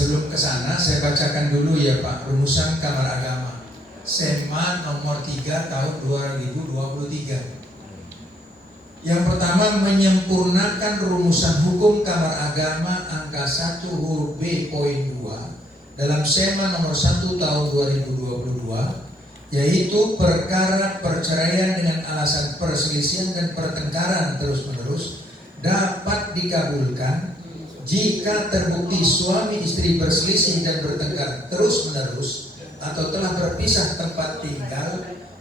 Sebelum ke sana saya bacakan dulu ya Pak rumusan Kamar Agama SEMA nomor 3 tahun 2023. Yang pertama, menyempurnakan rumusan hukum Kamar Agama angka 1 huruf B poin 2 dalam SEMA nomor 1 tahun 2022, yaitu perkara perceraian dengan alasan perselisihan dan pertengkaran terus-menerus dapat dikabulkan jika terbukti suami istri berselisih dan bertengkar terus-menerus atau telah berpisah tempat tinggal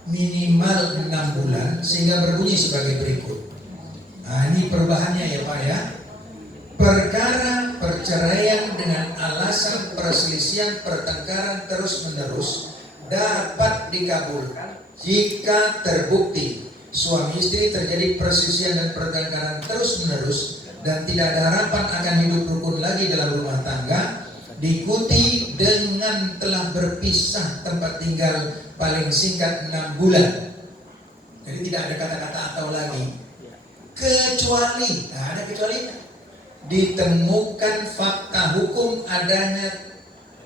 minimal 6 bulan sehingga berbunyi sebagai berikut. Nah, ini perubahannya ya Pak ya. Perkara perceraian dengan alasan perselisihan pertengkaran terus-menerus dapat dikabulkan jika terbukti suami istri terjadi perselisihan dan pertengkaran terus-menerus dan tidak ada harapan akan hidup rukun lagi dalam rumah tangga, diikuti dengan telah berpisah tempat tinggal paling singkat 6 bulan. Jadi tidak ada kata-kata atau lagi. Kecuali, nah ada kecualinya, ditemukan fakta hukum adanya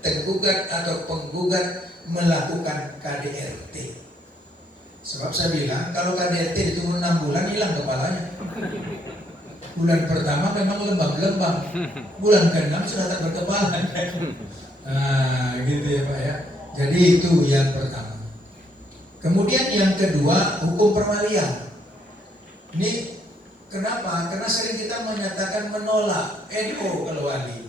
tergugat atau penggugat melakukan KDRT. Sebab saya bilang kalau KDRT ditunggu 6 bulan hilang kepalanya. Bulan pertama memang lembab-lembab, bulan ke-6 sudah tak berkepala. Nah gitu ya Pak ya. Jadi itu yang pertama. Kemudian yang kedua, hukum perwalian. Ini kenapa? Karena sering kita menyatakan menolak NO kalau wali.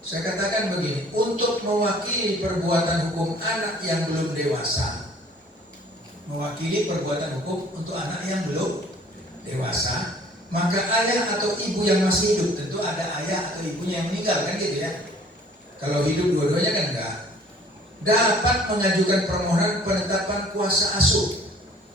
Saya katakan begini, untuk mewakili perbuatan hukum anak yang belum dewasa, mewakili perbuatan hukum untuk anak yang belum dewasa, maka ayah atau ibu yang masih hidup, tentu ada ayah atau ibunya yang meninggal kan gitu ya. Kalau hidup dua-duanya kan enggak, dapat mengajukan permohonan penetapan kuasa asuh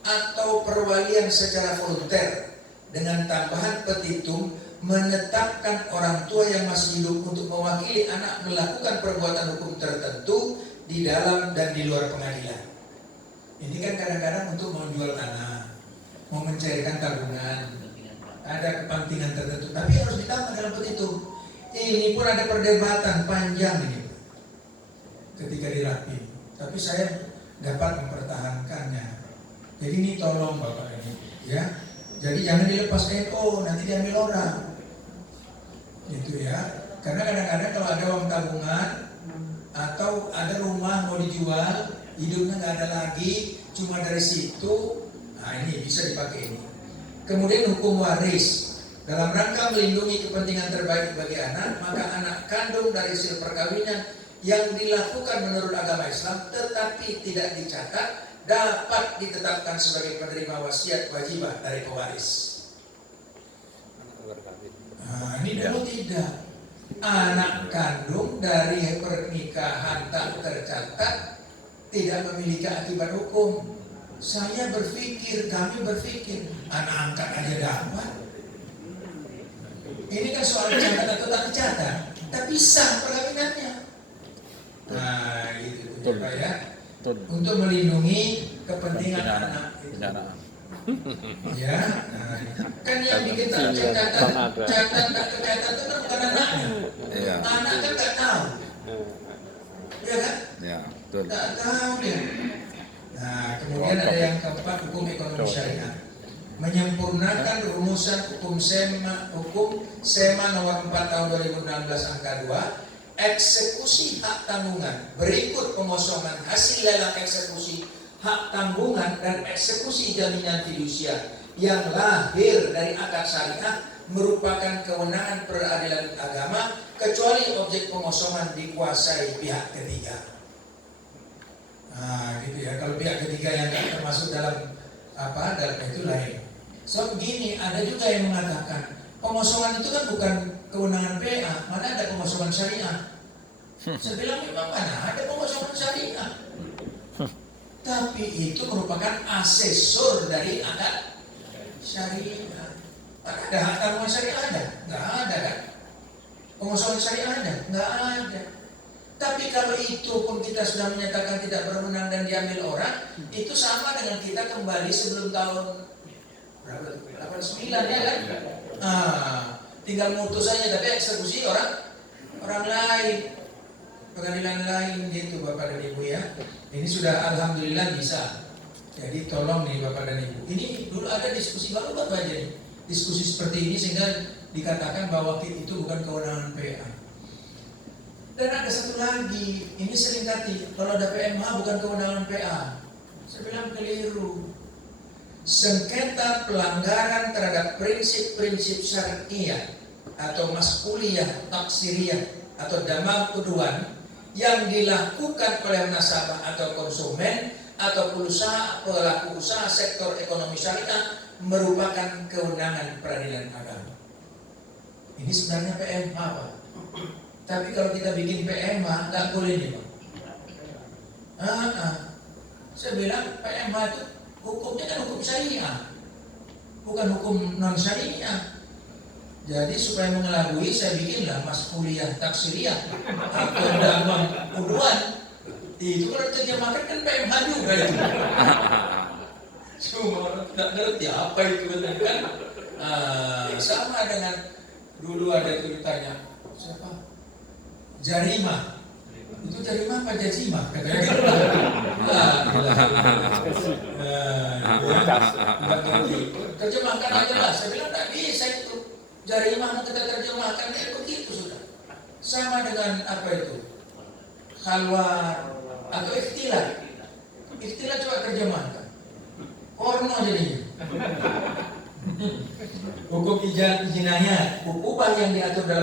atau perwalian secara volunter dengan tambahan petitum menetapkan orang tua yang masih hidup untuk mewakili anak melakukan perbuatan hukum tertentu di dalam dan di luar pengadilan. Ini kan kadang-kadang untuk menjual tanah, mau mencairkan tabungan, ada kepentingan tertentu, tapi harus ditambah dalam petitum. Ini pun ada perdebatan panjang ini ketika dirapi, tapi saya dapat mempertahankannya. Jadi ini tolong Bapak ini ya. Jadi jangan dilepas NO, nanti diambil orang. Gitu ya. Karena kadang-kadang kalau ada uang tabungan atau ada rumah mau dijual, hidupnya nggak ada lagi, cuma dari situ, nah ini bisa dipakai ini. Kemudian hukum waris. Dalam rangka melindungi kepentingan terbaik bagi anak, maka anak kandung dari hasil perkawinan yang dilakukan menurut agama Islam tetapi tidak dicatat dapat ditetapkan sebagai penerima wasiat wajibah dari pewaris. Nah, ini dulu tidak. Anak kandung dari pernikahan tak tercatat tidak memiliki akibat hukum. Saya berpikir, kami berpikir, anak angkat aja dapat. Ini kan soal dicatat atau tak dicatat, tapi sah perkawinannya. Nah, gitu Pak ya. Untuk melindungi kepentingan anak itu. Ya, nah, kan yang bikin catatan tak tercatat itu kan bukan anaknya. Anak kan nggak tahu, ya kan? Ya, betul. Nggak tahu dia. Nah, kemudian ada yang keempat, hukum ekonomi syariah. Menyempurnakan rumusan hukum SEMA nomor 4 tahun 2016 angka 2. Eksekusi hak tanggungan berikut pengosongan hasil lelang eksekusi hak tanggungan dan eksekusi jaminan fidusia yang lahir dari akad syariah merupakan kewenangan peradilan agama kecuali objek pengosongan dikuasai pihak ketiga. Nah gitu ya, kalau pihak ketiga yang tidak termasuk dalam dalam itu lain. So begini, ada juga yang mengatakan pengosongan itu kan bukan kewenangan PA, mana ada pengosongan syariah. Saya bilang memang mana ada pengosongan syariah. Tapi itu merupakan asesor dari akad syariah. Ada hak tanggungan syariah ada? Nggak ada kan? Pengosongan syariah ada? Nggak ada. Tapi kalau itu pun kita sudah menyatakan tidak berwenang dan diambil orang, itu sama dengan kita kembali sebelum tahun berapa? 89 ya kan? Tinggal mutus saja, tapi eksekusi orang lain. pengadilan lain gitu Bapak dan Ibu ya. Ini sudah alhamdulillah bisa. Jadi tolong nih Bapak dan Ibu. Ini dulu ada diskusi baru aja nih. Diskusi seperti ini sehingga dikatakan bahwa KIT itu bukan kewenangan PA. Dan ada satu lagi, ini sering kali kalau ada PMH bukan kewenangan PA. Saya bilang keliru. Sengketa pelanggaran terhadap prinsip-prinsip syariah atau mas'uliyah, taksiriyah atau damam uduan yang dilakukan oleh nasabah atau konsumen atau pelaku usaha sektor ekonomi syariah merupakan kewenangan peradilan agama. Ini sebenarnya PMH Pak. Tapi kalau kita bikin PMH nggak boleh nih Pak. Saya bilang PMH itu hukumnya kan hukum syariah, bukan hukum non syariah. Jadi supaya mengelabui saya bikinlah mas'uliyah taksiriyah atau damam uduan. Itu kalau terjemahkan kan PMH juga itu. Semua orang tidak ngerti apa itu benar kan. Sama dengan dulu ada itu ditanya siapa? Jarimah. Itu jarimah apa jazimah? Katanya gitu terjemahkan aja lah. Saya bilang tak bisa itu. Jarimah mau kita terjemahkan begitu sudah. Sama dengan apa itu? Khalwat atau ikhtilat. Ikhtilat coba terjemahkan. Porno jadinya. Hukum jinayat, hukuman yang diatur dalam